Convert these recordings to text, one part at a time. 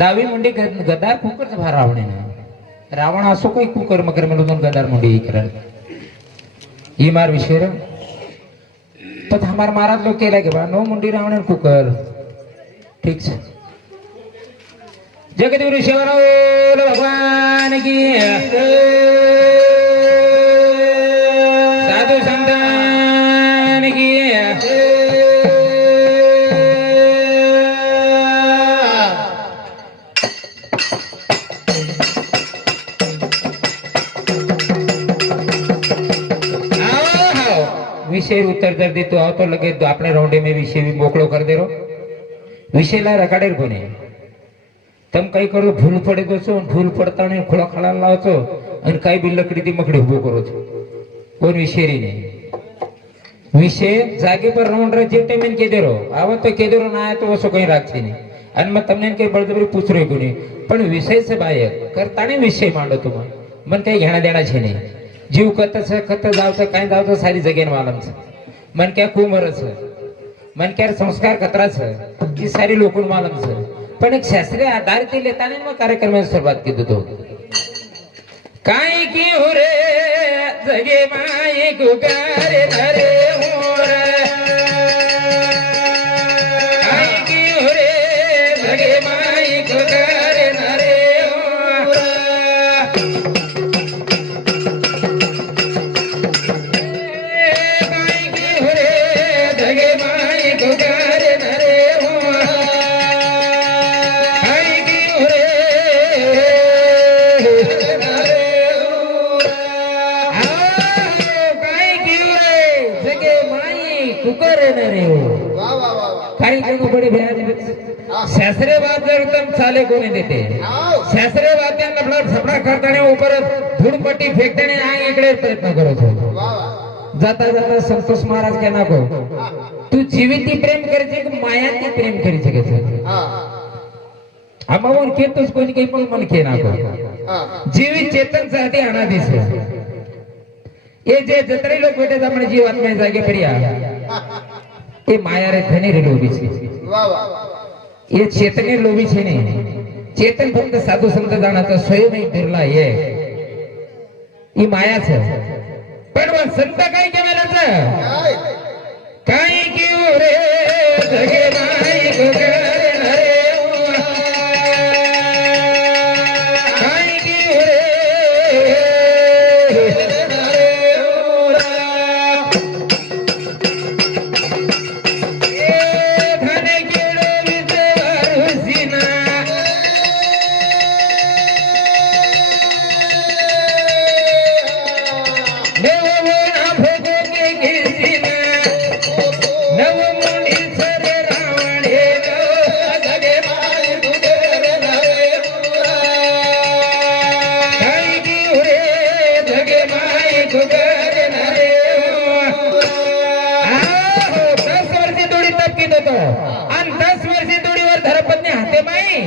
दावी मुंडी गदार कुकरच भा रावणेनं. रावण असो काही कुकर मकर गदार मुंडी करण ही मार विषय पण हमार महाराज लोक केला की बा नो मुंडी रावण कुकर. ठीक છે जगदगुरु शिवराव भगवान की आओ. विषय उत्तर जर देतो आहो तो लगेच આપણે રોંડે में વિષય બી મોકળો કરી દેરો વિષય લા રખાડેર કોને તમે કઈ કરો ભૂલ પડે તો છો ભૂલ પડતા ને ખોળા ખળા લાવો છો અને કઈ બી લકડીથી મકડી ઉભો કરો છો કોઈ વિશેરી નહીં વિષય જાગે પર રાઉન્ડ રે જે ટાઈમ કે દેરો આવો તો કે દેરો ના આયો તો ઓછો કઈ રાખશે નહીં અને મેં તમને કઈ બળજબરી પૂછરો કોની પણ વિષય છે બાયક કરતા ને વિષય માંડો તું મને કઈ ઘણા દેણા છે નહીં જીવ કરતા છે કરતા જાવ તો કાંઈ જાવ તો સારી જગ્યાને વાલમ છે मन क्या कुमर छ मन क्या संस्कार कतरा छ सारी लोकल मालूम छ पण एक शास्त्रीय आधारित लेताना मग कार्यक्रमाची सुरुवात केली तो. काय की हो रे जगे माय गुगारे नरे. ચાલે કોને દીતે શાસ્ત્રીય વાદ્યાંગ આપણે સપડા કરતાને ઉપર ધૂળપટ્ટી ફેંકતાને આ એકડે પ્રયત્ન કરો છો જાતા જાતા સંતોષ મહારાજ કે નાખો તું જીવિતથી પ્રેમ કરે છે કે માયાથી પ્રેમ કરી શકે છે આમાં હું કહેતો જ કોઈ કંઈ પણ મને કે નાખો જીવિત ચેતન સાથે અનાદિ છે એ જે જતરી લોકો એટલે આપણે જીવાત્મા જાગે પડ્યા એ માયા રે ધની રેલો ઉભી છે વાહ વાહ એ ચેતને લોભી છે ને ચેતન ફક્ત સાધુ સંત જાણતા સ્વયં બિરલા એ ઈ માયા છે પણ વા સંત કઈ કેવાય છે काय કઈ ક્યું રે જગે होतो आणि दस वर्षी दोडीवर धरपत्नी हाते माई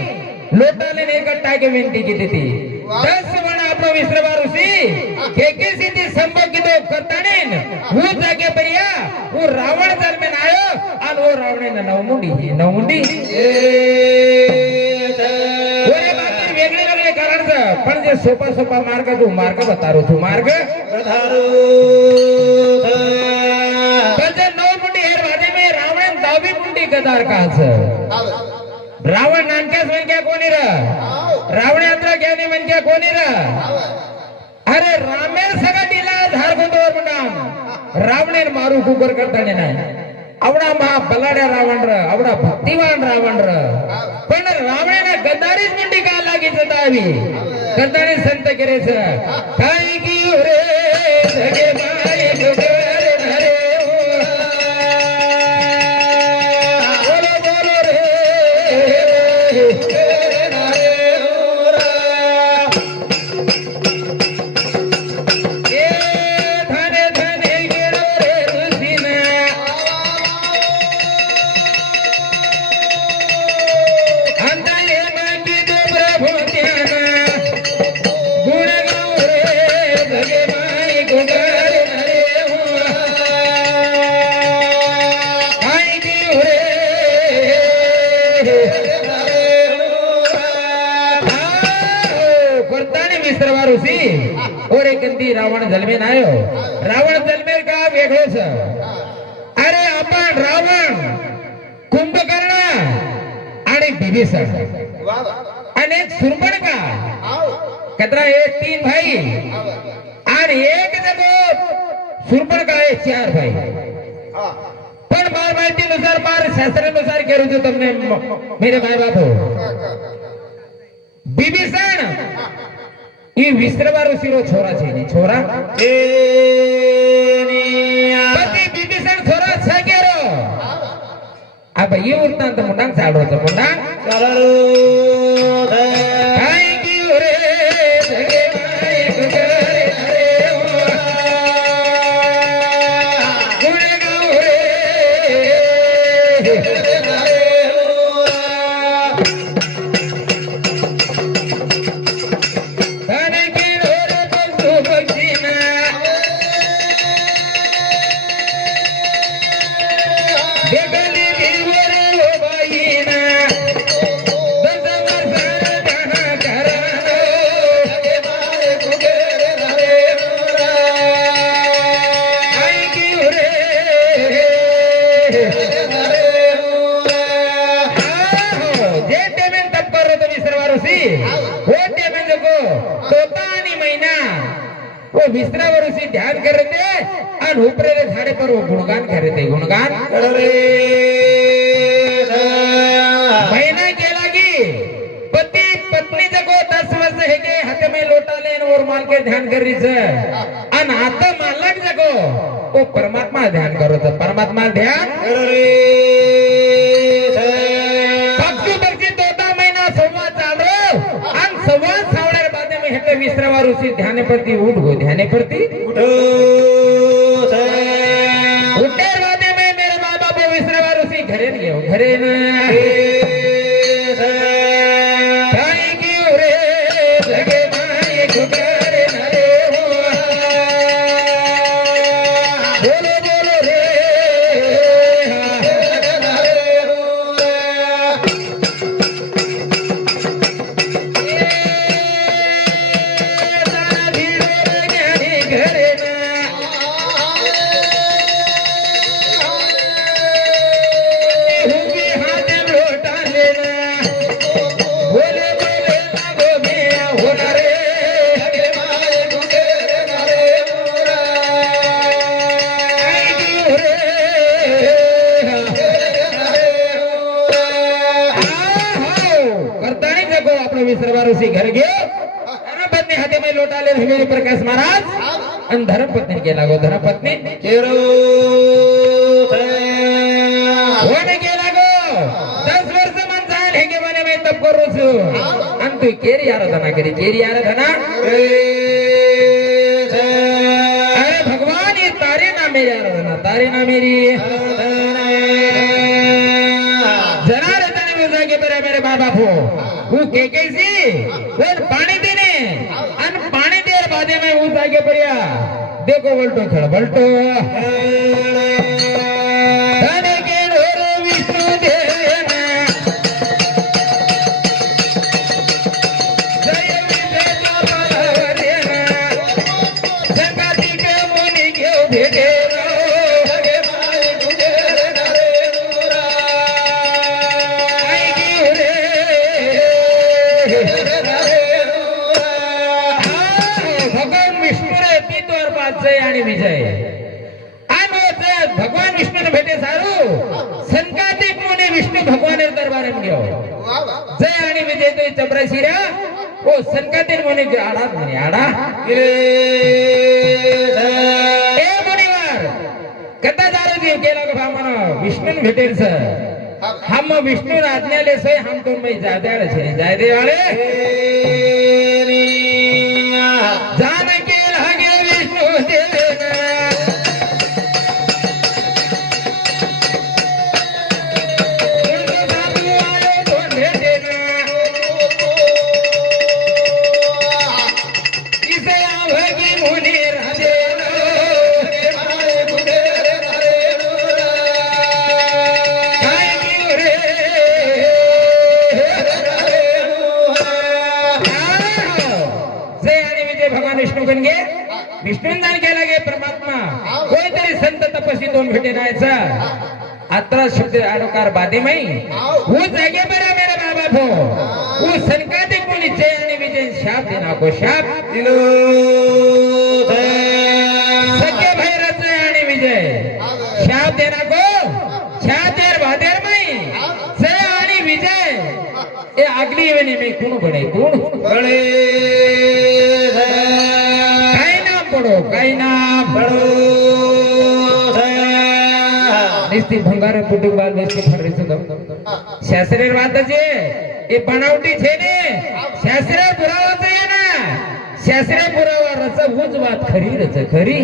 लोटाले एकट्टा के विनती की ती. दस वण आपो विश्रवा ऋषि केके सीती संभव की तो करताने वो जागे परिया वो रावण दल आयो. और ओ रावण ने नवमुंडी नवमुंडी वेगळे वेगळे कारण पण जे सोपा सोपा मार्ग जो मार्ग बतारो तू मार्ग. बतारो. आवे रावण नानक्यास म्हणक्या कोणी र आओ रावण यात्रा घ्याने म्हणक्या कोणी अरे रामेर सगळं दिला धार गोंदवर म्हणा रावणेर मारू कुकर करताना नाही. आवडा महा बलाड्या रावण र आवडा भक्तिवान रावण र पण रावणेना गद्दारीच मुंडी का लागी जतावी गद्दारी संत करेच काय की रे થી રાવણ જન્મે આવ્યો રાવણ જન્મે કા વેગળો છે અરે આપણ રાવણ કુંભકર્ણ અને વિભીષણ અને સુરપણકા કતરા એ તીન ભાઈ અને એક જગો સુરપણકા એ ચાર ભાઈ પણ મારા માહિતી અનુસાર મારા શાસ્ત્ર અનુસાર કહેલું છું તમને મેરે ભાઈ બાપો વિભીષણ એ વિશ્રવા ઋષિનો છોરા છે ને છોરા? પતિ બિભીષણ છોરા કેરો આ ભાઈ એ વૃત્તાંત મુંડા ચાડો છે મુંડા કાંઈ और ध्यान करीच. आणि आता मालक जगो ओ परमात्मा ध्यान करो तो परमात्मा ध्यान पक्षी पक्षी तोता महिना संवाद चालू. आणि संवाद सावळ्या बादे में हेते विसरवा ऋषी ध्याने प्रति उठ गो ध्याने प्रति आणि धर्मपत्नी केला गो धर्मपत्नी. चेरू गो? दस वर्ष माणसा हेगे बने मी तप आणि तू केरी आराधना करी केरी आराधना. अरे भगवान ये तारे ना मेरी आराधना तारे ना मेरी. जरा रतन मिर्जा के बरे मेरे बाबा बाप हो वो के कैसी? नको बलटो खेळ बलटो भेटेल सर. हम विष्णु आज्ञा ले से हम तो मैं ज्यादा रहे ज्यादा वाले। आहे परमात्मा. कोणतरी संत तपस्वी दोन भेटे राहायचा. अत्रा शुद्ध अडोकार बाधे माई. ऊ जागे बरा मेरा बाबा भो. ऊ सनकाते कोणी जय आणि विजय शाप देना को शाप. दिलो सके भैराच आणि विजय. शाप देना को. शाप देर बाधेर माई. जय आणि विजय. ए आगली वेणी मी कोण बने कोण? बने પડો. કઈના પડો નિસ્તી ભંગારે કુટુંબા દેશી ફરી સુધો શાસ્ત્રે વાત છે એ બનાવટી છે ને. શાસ્ત્રે પુરાવા છે ને શાસ્ત્રે પુરાવા રસ હું જ વાત ખરી રસ ખરી.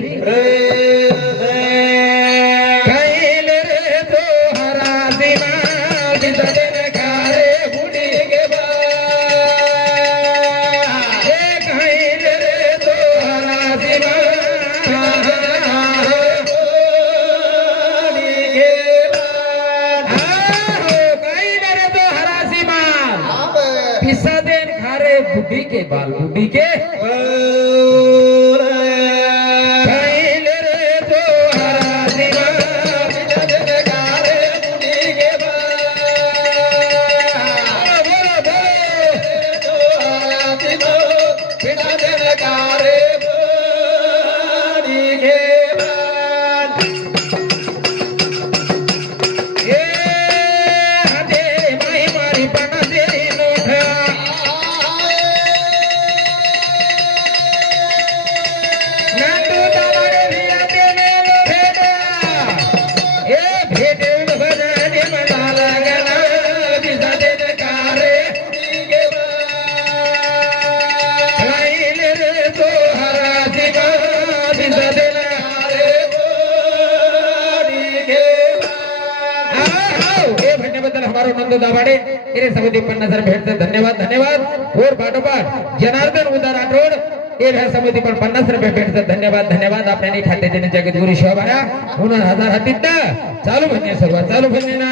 म्हणण्याबद्दल नंद दाभाडे. हिरे समिती पन्नास हजार भेटते. धन्यवाद धन्यवाद. और पाठोपाठ जनार्दन उदार आठवड. ह्या समिती पण पन्नास रुपये भेटतात धन्यवाद धन्यवाद. आपल्याने खाते देणे जगद्गुरु शिवबाया म्हणून हजार हातीत चालू म्हणजे सुरुवात चालू म्हणजे ना.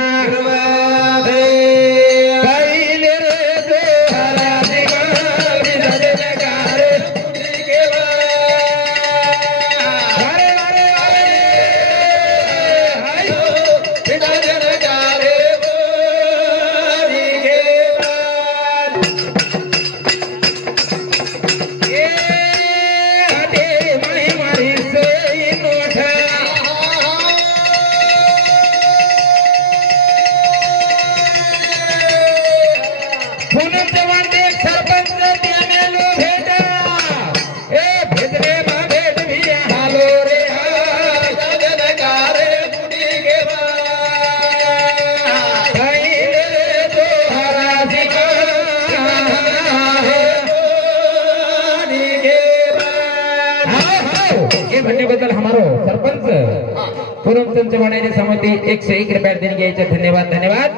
समिती एकशे एक रुपया देणे घ्यायचे धन्यवाद धन्यवाद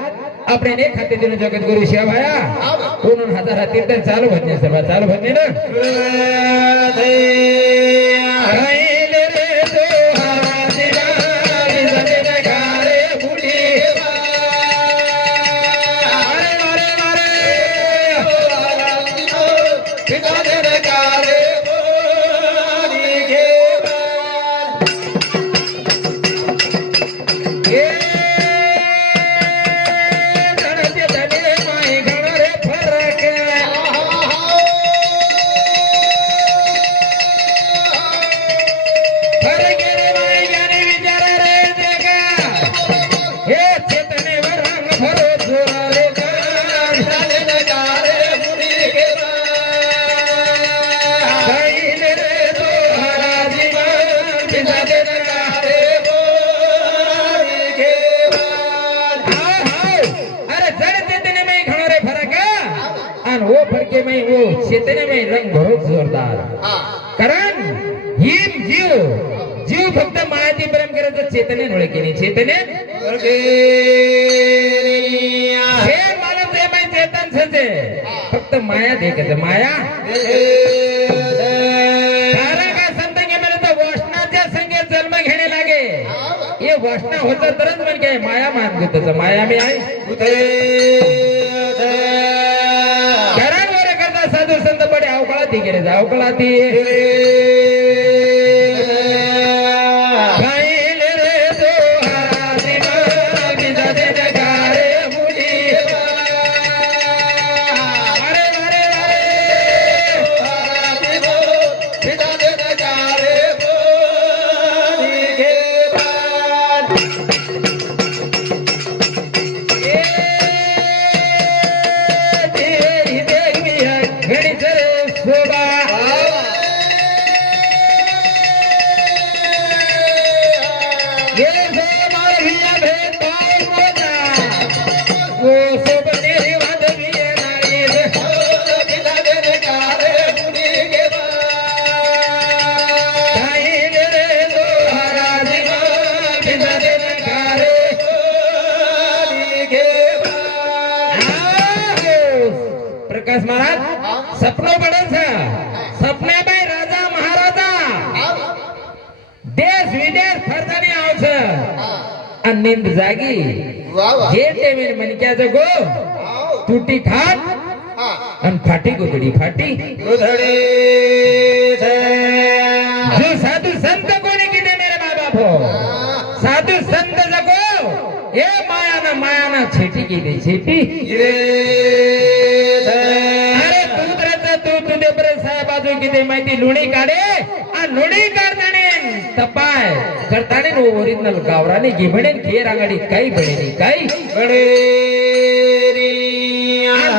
આપણે ને ખાતે દિનો જગત ગુરુ શિવાયા પૂનમ हजार तीर्थ चालू भजने सभा चालू भजने ना ಚೇತನೆ चेतने? ಚೇತನೆ हे मला ते माहिती चेतन फक्त माया देखत माया. कारण का संत के मेरे संगे जन्म घेणे लागे. हे वचना होतं तरच म्हणजे माया मान घेत माया मी आहे कारण करता साधू संत पडे अवकाळात गेले जाऊ आवच आणि निंद जागी हे ते मेन मनक्याचं गो तुटी खाट आणि फाटी गोदडी फाटी. जो साधू संत कोणी किती मेरे माय बाप हो. साधू संत जगो. हे मायाना मायाना छेटी गेली छेटी. अरे तुद्रचं तू तुझे बरे साहेबाजू किती माहिती लुणी काढे. आ लुणी काढताने ತಪ್ಪಾಯ್ ಕರ್ತಾನೆ ನೀವು ಒರಿಜಿನಲ್ ಗಾವರಾನಿ ಗಿಬಣೆ ಠೇರ್ ಅಂಗಡಿ ಕೈ ಬಡೇರಿ ಕೈ ಬಡೇರಿ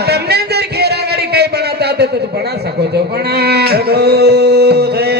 તમને અંદર ઘેર આંગળી કઈ બનાતા તો ભણા શકો છો ભણા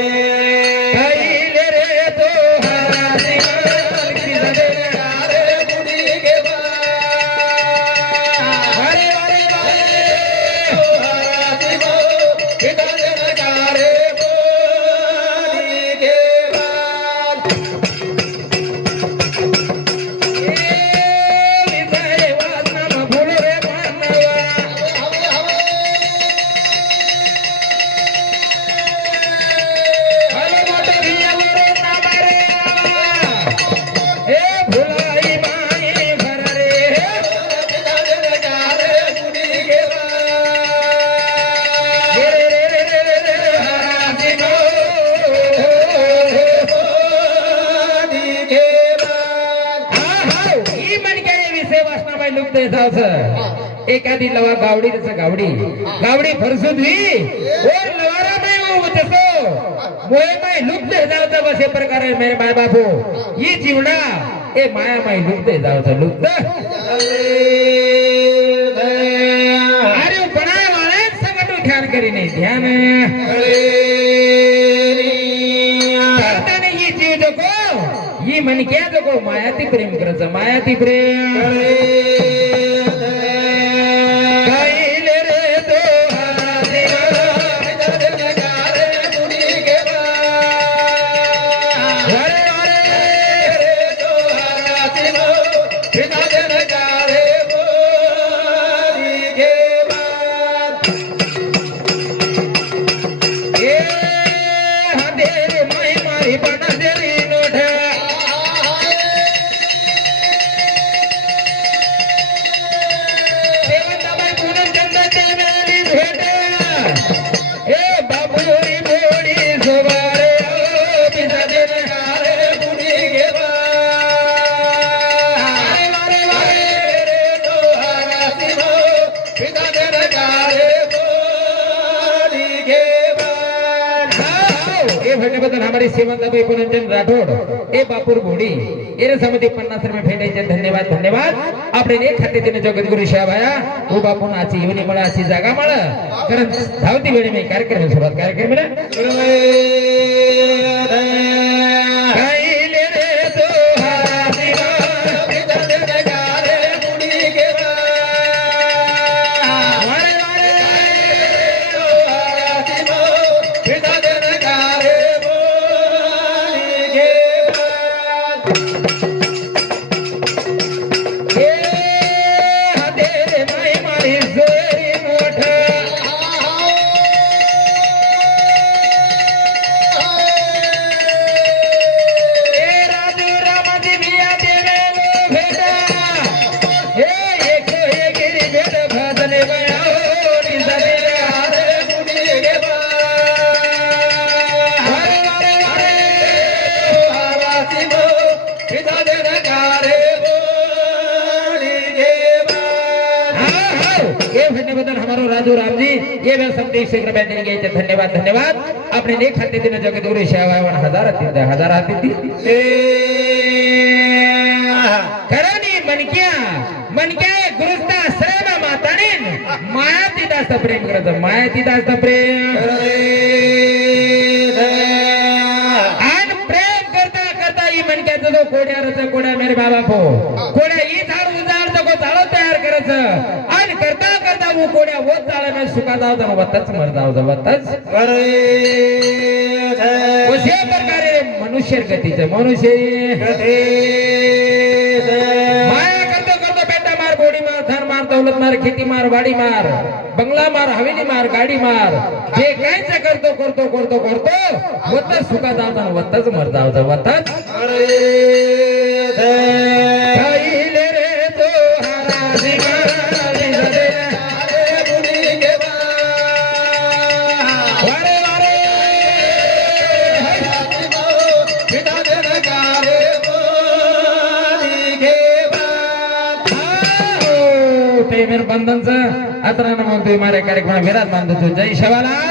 वासनाबाई लुप्त एखादी लवा गावडी तसं गावडी. गावडी फरसुदवी. ओर लवारा नाही हो तसो. मोय माय लुप्त जावचं बसे प्रकारे मेरे माय बापू ही जीवना ए माया माय लुप्त जावचं लुप्त. अरे पणा वाळे सगळं ध्यान करी नाही ध्यान ही जीव जगो ही मनक्या जगो मायाती प्रेम करायचं मायाती प्रेम. शिवनलाबाई पुनंजन राठोड ए बापूर घोडी एर समिती पन्नास रुपये फेटायचे धन्यवाद धन्यवाद. आपले एक हाती तिने जगद्गुरु शाहबाया उभा पण आची येऊन मला अशी जागा मला कारण धावती वेळी मी कार्यक्रम सुरुवात कार्यक्रम धन्यवाद हमारो राजू राम जी। ये व्या संदेश शीघ्र बँकेने देंगे धन्यवाद धन्यवाद। अपने लेख खाते दिन जगदुरे सेवा हजार हाती हजार हाती करणी मनक्या मनक्या गुरुस्ता सर्व माताने माया तिदास्त प्रेम करत माया तिदास्त प्रेम। आणि प्रेम करता करता ही मनक्याचं जो कोड्यारच कोड्या मेरे बाबा पो कोड्या ही झाड उजाड को झाड तयार करायचं करता जाऊ मर जाऊ कशा प्रकारे मनुष्य गतीचं मनुष्य माया करतो करतो बेटा मार गोडी मार धन मार दौलत मार खेती मार वाडी मार बंगला मार हवेली मार गाडी मार. जे कायच करतो करतो करतो करतो वतच सुखा जाऊ वतच मर जाऊ वतच. रे तो हारा हो, ते मेरे बंधनचं आता म्हणतोय माझ्या कार्यक्रमाला विराज बांधतो जय शिवाला